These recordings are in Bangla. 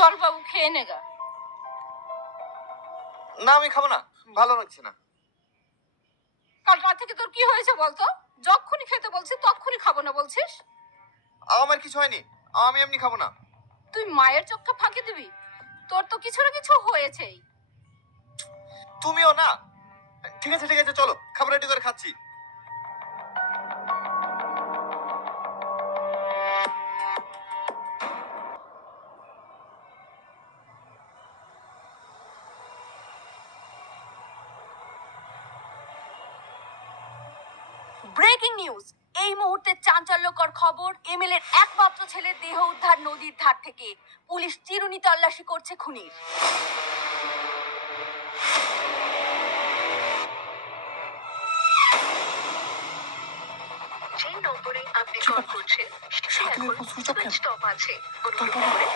চল বাবু, খেয়ে নেগা। না আমি খাবো না, ভালো লাগছে না। কাল রাত থেকে তোর কি হয়েছে বলতো? যখনই খেতে বলছি তখনই খাবো না বলছিস। আমার কিছু হয়নি, আমি এমনি খাবো না। তুই মায়ের চোখটা ফাঁকি দিবি? তোর তো কিছু না কিছু হয়েছেই। তুমিও না। ঠিক আছে ঠিক আছে, চলো খাবার রেডি করে খাচ্ছি। ব্রেকিং নিউজ, এই মুহূর্তে চাঞ্চল্যকর খবর। এমএলএর একমাত্র ছেলের দেহ উদ্ধার নদীর ধার থেকে। পুলিশ চিরুনি তল্লাশি করছে খুনির। যে নম্বরে আপনি কল করছেন সেটি এখন সুইচ অফ আছে। অনুগ্রহ করে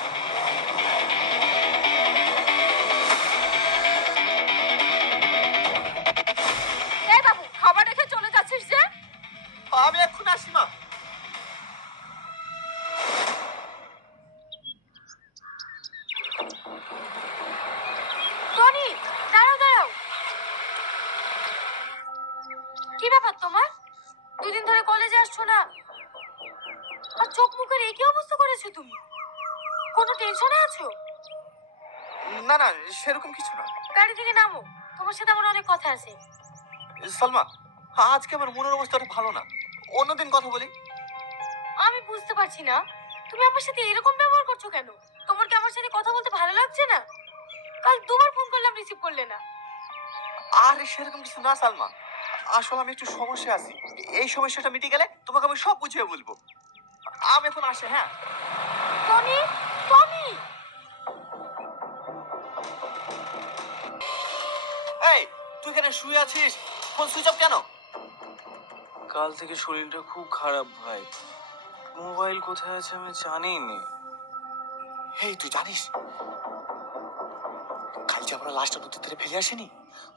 এই বাবু, খাবার রেখে চলে যাচ্ছিস যে? আমি এখন আসি মা। টনি, দাঁড়াও দাঁড়াও। কি ব্যাপার তোমার? দুদিন ধরে কলেজে আসছো না, আর চোখ মুখের এই কি অবস্থা করেছো তুমি? কোনো টেনশনে আছো? না না, সেরকম কিছু না। গাড়ি থেকে নামো, তোমার সাথে আমার অনেক কথা আছে। সালমা, আজকে আমার মনের অবস্থাটা ভালো না, অন্যদিন কথা বলি। আমি বুঝতে পারছি না, তুমি আমার সাথে এরকম ব্যবহার করছো কেন? তোমার কি আমার সাথে কথা বলতে ভালো লাগছে না? কাল দুবার ফোন করলাম, রিসিভ করলে না। আরে সেরকম কিছু না সালমা, আসলে আমি একটু সমস্যা আছি। এই সমস্যাটা মিটে গেলে তোমাকে আমি সব বুঝিয়ে বলবো। আমি এখন আসি। হ্যাঁ টনি, টনি। এই, তুই এখানে শুয়ে আছিস, ফোন সুইচ অফ কেন? কাল থেকে শরীরটা খুব খারাপ ভাই, মোবাইল কোথায় আছে আমি জানিই নি। এই তুই জানিস কাল যে আমরা লাস্টটা নদীর তীরে ফেলে আসিনি,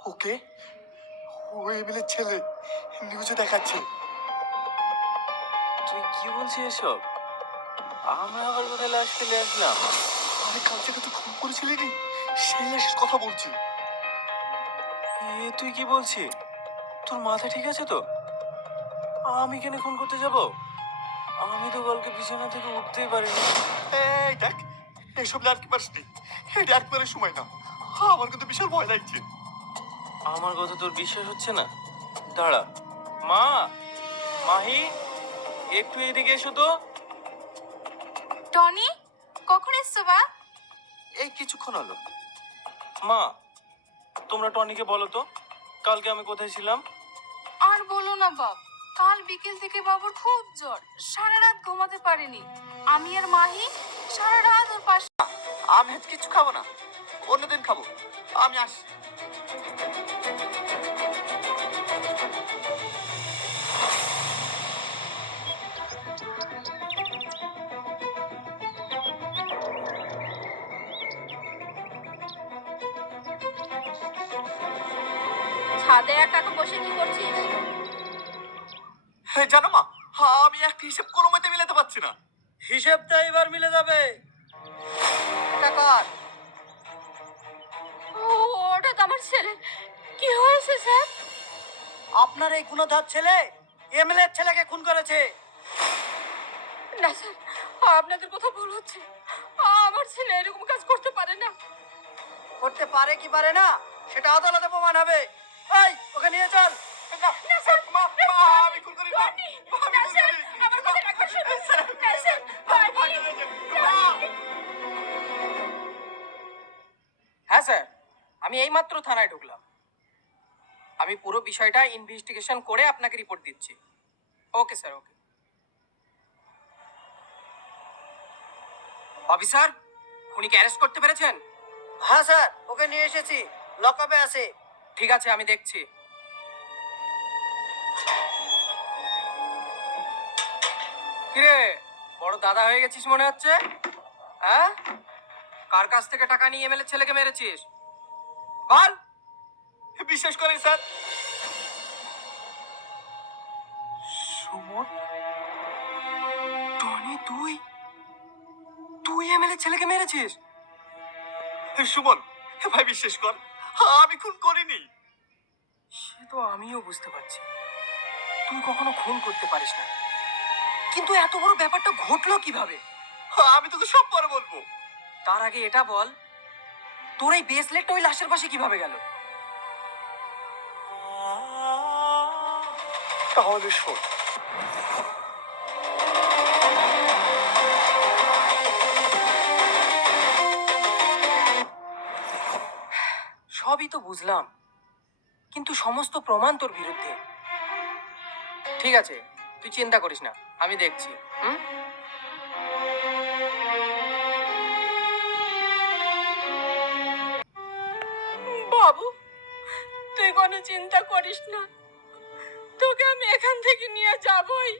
ওকে ওই এমএলএর ছেলে নিউজে দেখাচ্ছে। তুই কি বলছিস এসব? আমরা আবার কোথায় লাশ ফেলে আসলাম? আরে কাল থেকে তুই খুন করেছিলি নি, সেই লাশের কথা বলছি। তুই কি বলছিস? তোর মাথা ঠিক আছে তো? আমি কেন খুন করতে যাব? আমি তো কালকে বিছানা থেকে উঠতেই পারিনি। এই দেখ, এইসব আর কি পারিস নি, এটা একবারের সময় না। আমার কিন্তু বিশাল ভয় লাগছে। আমার কথা তোর বিশ্বাস হচ্ছে না? দাঁড়া। মা, মাহি, একটু এদিকে এসো তো। টনি, কখন এসছো বা? এই কিছুক্ষণ হলো। মা, তোমরা টনিকে বলো তো কালকে আমি কোথায় ছিলাম। আর বলো না বাপ, কাল বিকেল থেকে বাবুর খুব জ্বর, সারা রাত ঘুমাতে পারেনি। আমি আর মাহি সারা রাত ওর পাশে। আমি আজ কিছু খাবো না, অন্যদিন খাবো। আমি আসি। ছাদে একা একা বসে কি করছিস? জানো মা, আমি একটা হিসেব কোনো মতে মিলাতে পারছি না। হিসেবটা এবার মিলে যাবে। এটা কার? ওটা তো আমার ছেলে। কি হয়েছে স্যার? আপনার এই গুণধর ছেলে এমএলএর ছেলেকে খুন করেছে। না স্যার, আপনাদের কথা ভুল হচ্ছে। আমার ছেলে এরকম কাজ করতে পারে না। করতে পারে কি পারে না সেটা আদালতে প্রমাণ হবে। এই ওকে নিয়ে চল। না স্যার, মা, আমি খুন করি না। টনি, আমি না খুন স্যার, করি। আমার কথা একবার শুনুন। স্যার, না স্যার, টনি, টনি। হ্যাঁ স্যার, আমি এইমাত্র থানায় ঢুকলাম। আমি পুরো বিষয়টা ইনভেস্টিগেশন করে আপনাকে রিপোর্ট দিচ্ছি। ওকে স্যার, ওকে। অফিসার, খুনিকে অ্যারেস্ট করতে পেরেছেন? হ্যাঁ স্যার, ওকে নিয়ে এসেছি, লকআপে আছে। ঠিক আছে, আমি দেখছি। কিরে, বড় দাদা হয়ে গেছিস মনে হচ্ছে। হ্যাঁ, কার কাছ থেকে টাকা নিয়ে এমএলএ ছেলেকে মেরেছিস বল। বিশ্বাস করেন স্যার, সুমন। টনি, তুই তুই এমএলএ ছেলেকে মেরেছিস? সুমন, ভাই বিশ্বাস কর, আমি খুন করিনি। সে তো আমিও বুঝতে পারছি, তুই কখনো খুন করতে পারিস না, কিন্তু এত বড় ব্যাপারটা ঘটলো কিভাবে? আমি তোকে সব পরে বলবো। তার আগে এটা বল, তোর এই ব্রেসলেটটা ওই লাশের পাশে কিভাবে গেল? তাহলে শোন, সবই তো বুঝলাম, কিন্তু সমস্ত প্রমাণ তোর বিরুদ্ধে। ঠিক আছে, তুই চিন্তা করিস না, আমি দেখছি। হুম, বাবু, তুই কোনো চিন্তা করিস না, তোকে আমি এখান থেকে নিয়ে যাবই।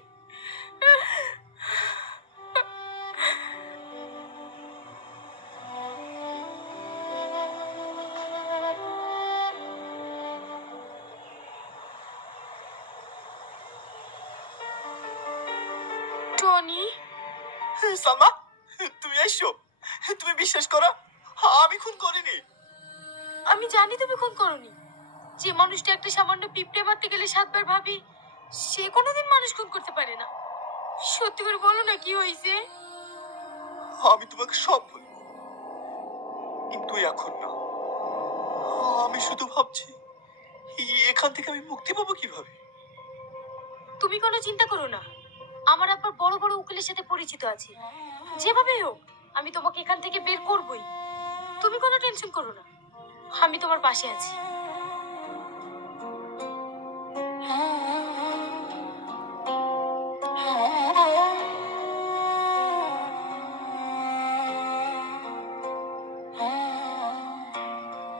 টনি, সালমা, তুমি এসো। তুমি বিশ্বাস করো, আমি খুন করিনি। আমি জানি তুমি খুন করনি। যে মানুষটা একটা সামান্য পিঁপড়ে মারতে গেলে 7 বার ভাবি, সে কোনোদিন মানুষ খুন করতে পারে না। সত্যি করে বলো না কি হয়েছে। আমি তোমাকে সব বলবো, কিন্তু এখন না। আমি শুধু ভাবছি এখান থেকে আমি মুক্তি পাবো কিভাবে। তুমি কোনো চিন্তা করো না, আমার আব্বার বড় বড় উকিলের সাথে পরিচিত আছে। যেভাবে হোক আমি তোমাকে এখান থেকে বের করবই। তুমি কোনো টেনশন করো না, আমি তোমার পাশে আছি।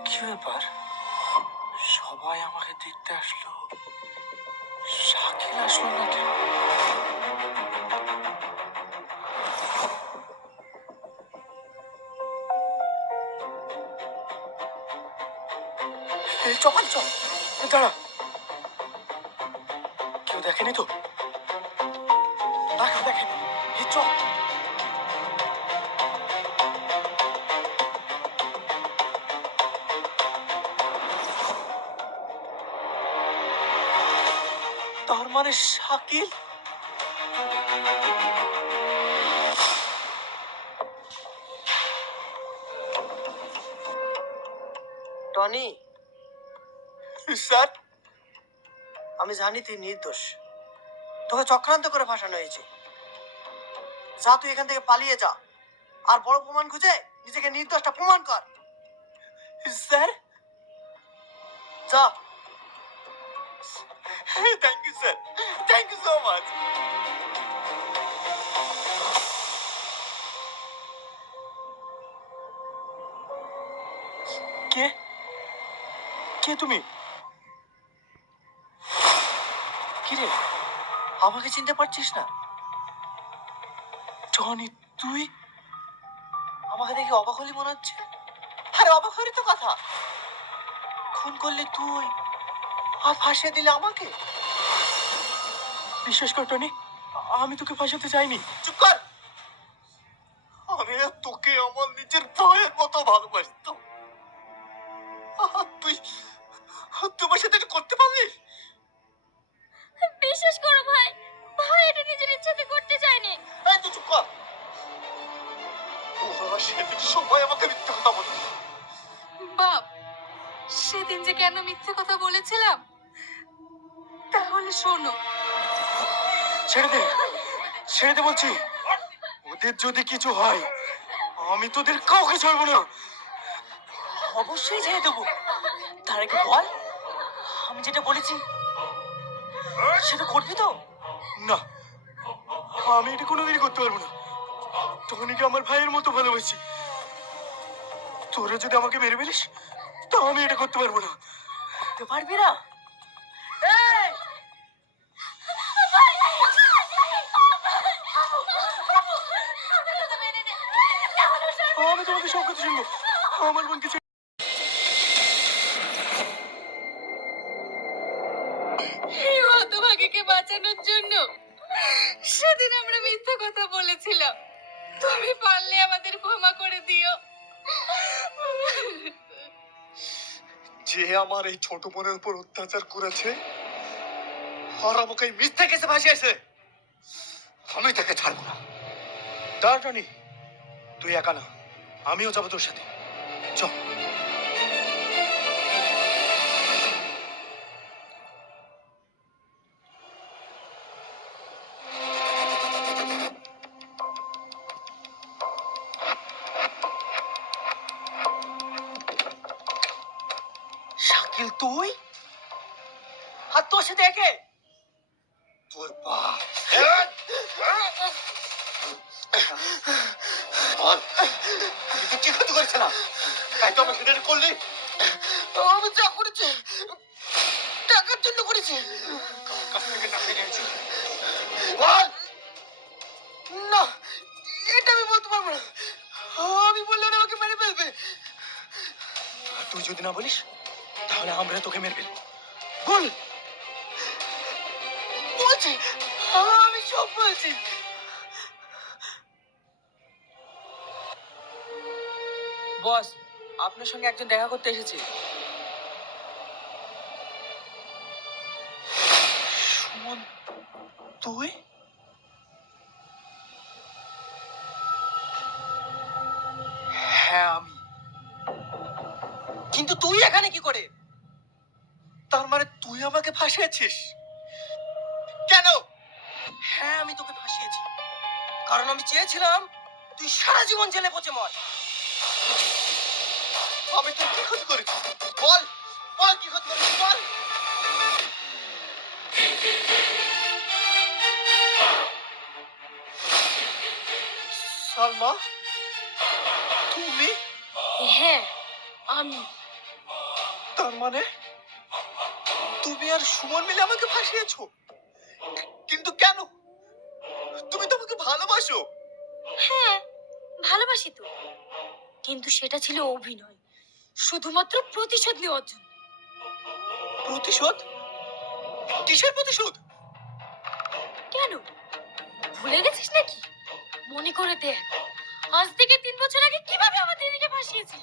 কি ব্যাপার, সবাই আমাকে দেখতে আসলো, শাকিল আসলো না কেন? চল চল, দাঁড়া, কেউ দেখেনি তো? না, কেউ দেখেনি। চল। তার মানে শাকিল। টনি, স্যার, আমি জানি তুই নির্দোষ, তোকে চক্রান্ত করে ফাঁসানো হয়েছে। যা, তুই এখান থেকে পালিয়ে যা, আর বড় প্রমাণ খুঁজে নিজেকে নির্দোষটা প্রমাণ কর। স্যার, যা। Thank you sir, thank you so much. কে কে তুমি? কিরে, আমাকে চিনতে পারছিস না? টনি, তুই? আমাকে দেখে অবাক হলি মনে হচ্ছে। আরে অবাক হওয়ারই তো কথা। খুন করলি তুই, আর ফাঁসিয়ে দিলে আমাকে? বিশ্বাস কর টনি, আমি তোকে ফাঁসাতে চাইনি। চুপ কর। আরে তোকে আমার নিজের ভাইয়ের মতো ভালোবাসতাম, আর তুই তোমার সাথে এটা করতে পারলি? বিশ্বাস করো ভাই, ভাই এটা নিজের ইচ্ছাতে করতে চায়নি। এই তুই চুপ কর। ওরা সেদিন সবাই আমাকে মিথ্যে কথা বলল। বাপ, সেদিন যে কেন মিথ্যে কথা বলেছিলাম, তাহলে শোনো। ছেড়ে দে, ছেড়ে দে বলছি। ওদের যদি কিছু হয়, আমি তোদের কাউকে ছাড়বো না। অবশ্যই ছেড়ে দেবো। তার আগে বল, আমি যেটা বলেছি সেটা করবি তো? না, আমি এটা কোনোদিনই করতে পারবো না। টনিকে আমার ভাইয়ের মতো ভালোবাসি। তোরা যদি আমাকে মেরে ফেলিস, তা আমি এটা করতে পারবো না। করতে পারবি না? আমি তোমাকে সব কথা শুনবো। আমার বোনকে ছেড়ে এই হতভাগীকে বাঁচানোর জন্য সেদিন আমরা মিথ্যে কথা বলেছিলাম। তুমি পারলে আমাদের ক্ষমা করে দিও। যে আমার এই ছোট বোনের উপর অত্যাচার করেছে আর আমাকে এই মিথ্যে কেসে ভাসিয়েছে, আমি তাকে ছাড়বো না। দাঁড় টনি, তুই একা না, আমিও যাবো তোর সাথে। চল। শাকিল তুই? আর তোর সাথে একে? তোর বাপ তুই কি ক্ষতি করেছিলাম, তাই তো আমাকে এটা করলি? আমি যা করেছি টাকার জন্য করেছি। কাছ থেকে টাকা নিয়েছি, বল। না, এটা আমি বলতে পারবো না। আমি বললে ওরা আমাকে মেরে ফেলবে। আর তুই যদি না বলিস তাহলে আমরা তোকে মেরে ফেলবো। বল। বলছি, আমি সব বলছি। বস, আপনার সঙ্গে একজন দেখা করতে এসেছে। সুমন, তুই? হ্যাঁ আমি। কিন্তু তুই এখানে কি করে? তার মানে তুই আমাকে ফাঁসিয়েছিস? কেন? হ্যাঁ, আমি তোকে ফাঁসিয়েছি কারণ আমি চেয়েছিলাম তুই সারা জীবন জেলে পচে মর। আমি তোর কি ক্ষতি করেছি? বল, বল কি ক্ষতি করেছি, বল। সালমা, তুমি? হ্যাঁ আমি। তার মানে তুমি আর সুমন মিলে আমাকে ফাঁসিয়েছো? কিন্তু কেন? তুমি তো আমাকে ভালোবাসো। হ্যাঁ ভালোবাসি তো, কিন্তু সেটা ছিল অভিনয়, শুধুমাত্র প্রতিশোধ নেওয়ার জন্য। প্রতিশোধ? কিসের প্রতিশোধ? কেন ভুলে গেছিস নাকি? মনে করে দেখ, আজ থেকে 3 বছর আগে কিভাবে আমার দিদিকে ফাঁসিয়েছি।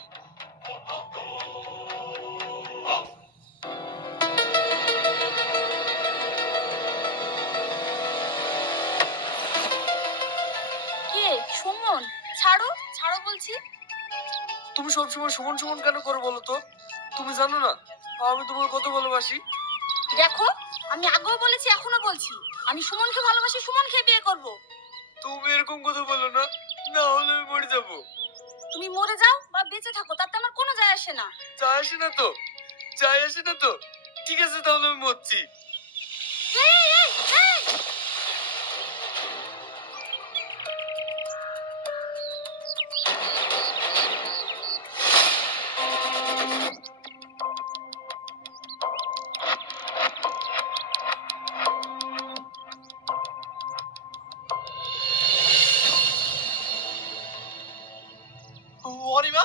কে? সুমন? ছাড়ো ছাড়ো বলছি। তুমি সবসময় সুমন সুমন কেন করো বলো তো? তুমি জানো না আমি তোমার কত ভালোবাসি? দেখো, আমি আগেও বলেছি এখনো বলছি, আমি সুমনকে ভালোবাসি, সুমনকে বিয়ে করব। তুমি এরকম কথা বলো না, না হলে আমি মরে যাবো। তুমি মরে যাও বা বেঁচে থাকো তাতে আমার কোনো যায় আসে না। যায় আসে না তো, যায় আসে না তো। ঠিক আছে তাহলে আমি মরছি। এই এই এই অনিমা,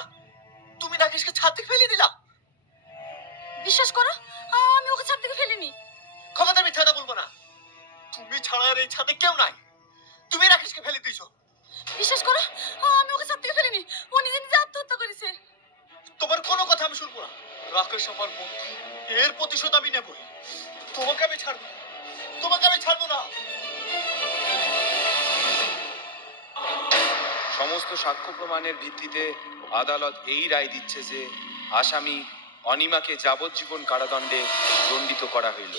তুমি রাকেশকে ছাদ থেকে ফেলে দিলা? বিশ্বাস করো, আমি ওকে ছাদ থেকে ফেলিনি। খবরদার মিথ্যা কথা বলবো না। তুমি ছাড়া আর এই ছাদে কেউ নাই। তুমি রাকেশকে ফেলে দিয়েছো। বিশ্বাস করো, আমি ওকে ছাদ থেকে ফেলিনি, ও নিজে নিজে আত্মহত্যা করেছে। তোমার কোনো কথা আমি শুনবো না। রাকেশ আমার বন্ধু, এর প্রতিশোধ আমি নেব। তোমাকে আমি ছাড়বো না, তোমাকে আমি ছাড়বো না। সমস্ত সাক্ষ্য প্রমাণের ভিত্তিতে আদালত এই রায় দিচ্ছে যে আসামি অনিমাকে যাবজ্জীবন কারাদণ্ডে দণ্ডিত করা হইল।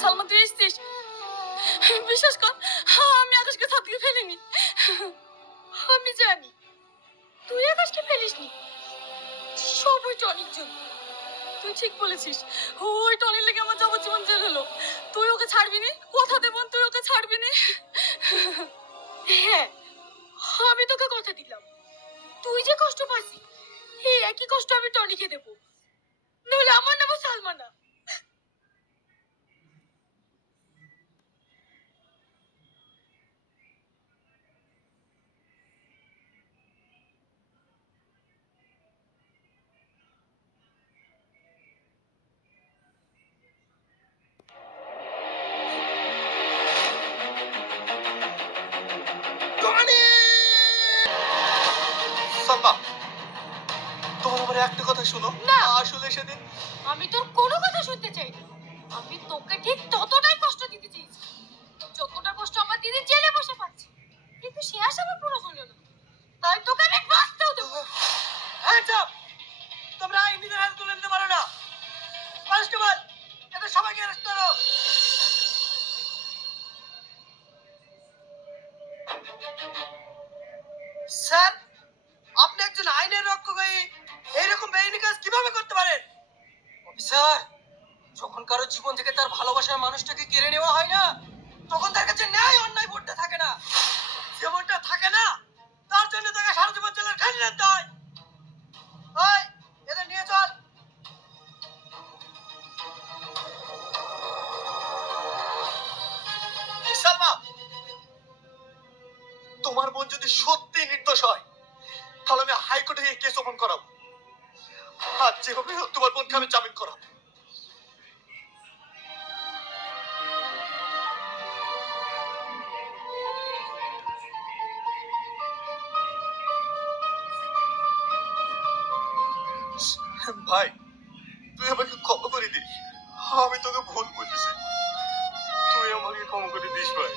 সালমা তুই এসেছিস? বিশ্বাস কর, আমি আকাশকে ছাদ থেকে ফেলিনি। আমি জানি তুই আকাশকে ফেলিসনি, সব ওই টনির জন্য। তুই ঠিক বলেছিস, ওই টনির লেগে আমার যাবজ্জীবন জেল হলো। তুই ওকে ছাড়বি না, কথা দেব তুই ওকে ছাড়বি না। হ্যাঁ, আমি তোকে কথা দিলাম, তুই যে কষ্ট পাচ্ছিস এই একই কষ্ট আমি টনিকে দেবো, নইলে আমার নাম সালমা না। সালমা, তোমার আমার একটা কথা শোনো না। আসলে সেদিন আমি তোর কোনো কথা শুনতে চাই না। আমি তোকে ঠিক ততটাই কষ্ট দিতে চেয়েছি যতটা কষ্ট আমার দিদি জেলে বসে পাচ্ছে, কিন্তু সে আশা আমার পুরো হলো না, তাই তোকে আমি বাঁচতেও দেবো না। Hands up! তোমরা আইন নিজের হাতে তুলে নিতে পারো না। কনস্টেবল, এদের সবাইকে অ্যারেস্ট করো। স্যার, আপনি একজন আইনের রক্ষক হয়ে এইরকম বেআইনি কাজ কিভাবে করতে পারেন? অফিসার, যখন কারো জীবন থেকে তার ভালোবাসার মানুষটাকে কেড়ে নেওয়া হয় না, তখন তার কাছে ন্যায় অন্যায় বোধটা থাকে না। যেমনটা থাকে না, তার জন্য তাকে সারা জীবন জেলের খালি রাখতে হয়। ওই, এদের নিয়ে চল। সালমা, তোমার বোন যদি সত্যি নির্দোষ হয় তাহলে আমি হাইকোর্টে গিয়ে কেস ওপেন করাবো। আর যেভাবে হোক তোমার বোনকে আমি জামিন করাবো। ভাই, তুই আমাকে ক্ষমা করে দিস, আমি তোকে ভুল বুঝেছি, তুই আমাকে ক্ষমা করে দিস ভাই।